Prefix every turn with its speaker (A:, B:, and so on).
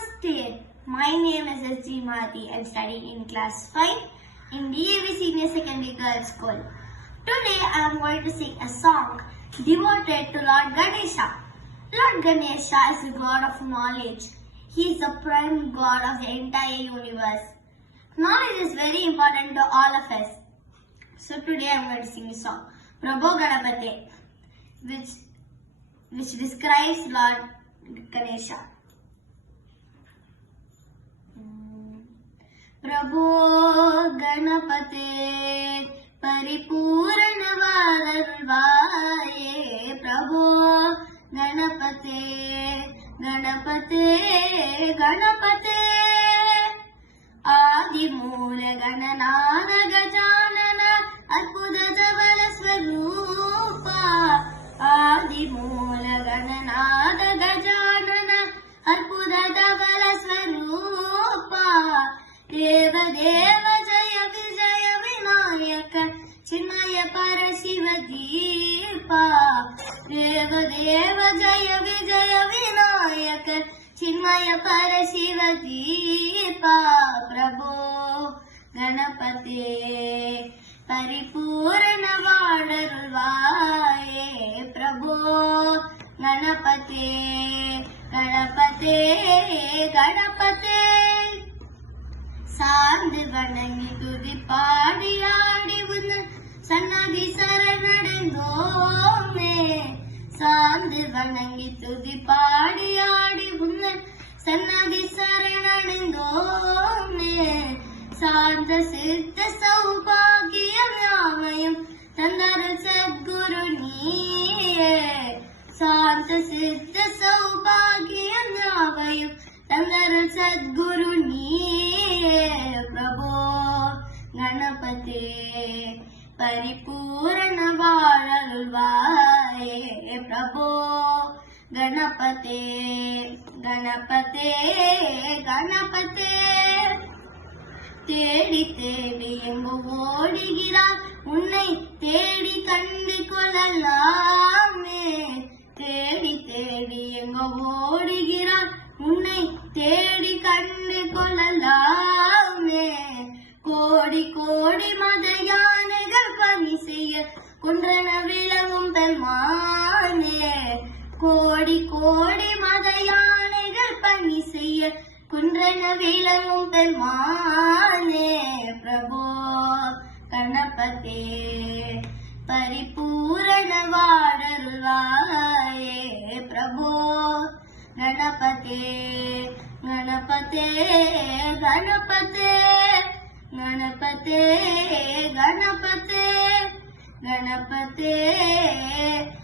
A: Namaste. My name is S.G. Mati. I'm studying in class 5 in DAV Senior Secondary Girls School. Today I am going to sing a song devoted to Lord Ganesha. Lord Ganesha is the god of knowledge. He is the prime god of the entire universe. Knowledge is very important to all of us. So today I am going to sing a song, Prabhu Ganapate, which which describes Lord Ganesha. प्रभो गणपते परिपूर्णवारल्वाये प्रभो गणपते गणपते गणपते आदिमूल गणनाद गजानन अद्भुत सबल स्वरूप आदिमूल गणनाद गजानन अद्भुत देव जय विजय विनायक चिन्मय परशिव दीपा। देव देव जय विजय विनायक चिन्मय परशिव दीपा। प्रभो गणपते परिपूर्णवाडर्वा प्रभो गणपते गणपते गणपते। வணங்கி துதி பாடி ஆடி உன் சன்னதி சரணடைந்தோமே. சார்ந்து வணங்கி துதி பாடி ஆடி உன் சன்னதி சரணடைந்தோமே. சார்ந்த சித்த சௌபாகியம் யாவையும் தந்தரு சத்குரு நீயே. சார்ந்த சித்த சௌபாகியம் யாவையும் தந்தரு சத்குரு நீயே. கணபதே பரிபூரண வாழல்வாயே பிரபோ. கணபதே கணபதே கணபதே. தேடி தேடி எங்கு ஓடுகிறார். உன்னை தேடி கண்டு கொள்ளலாமே. தேடி தேடி எங்கு ஓடுகிறார். உன்னை தேடி கண்டு கொள்ளலாம். கோடி கோடி மத யானைகள் பணி செய்ய குன்றன விளங்கும் பெருமானே கோடி கோடி மத யானைகள் பணி செய்ய குன்றன விளங்கும் பெருமானே பிரபோ கணபதே பரிபூரண வாடருளாயே பிரபோ गणपते गणपते गणपते गणपते गणपते गणपते गण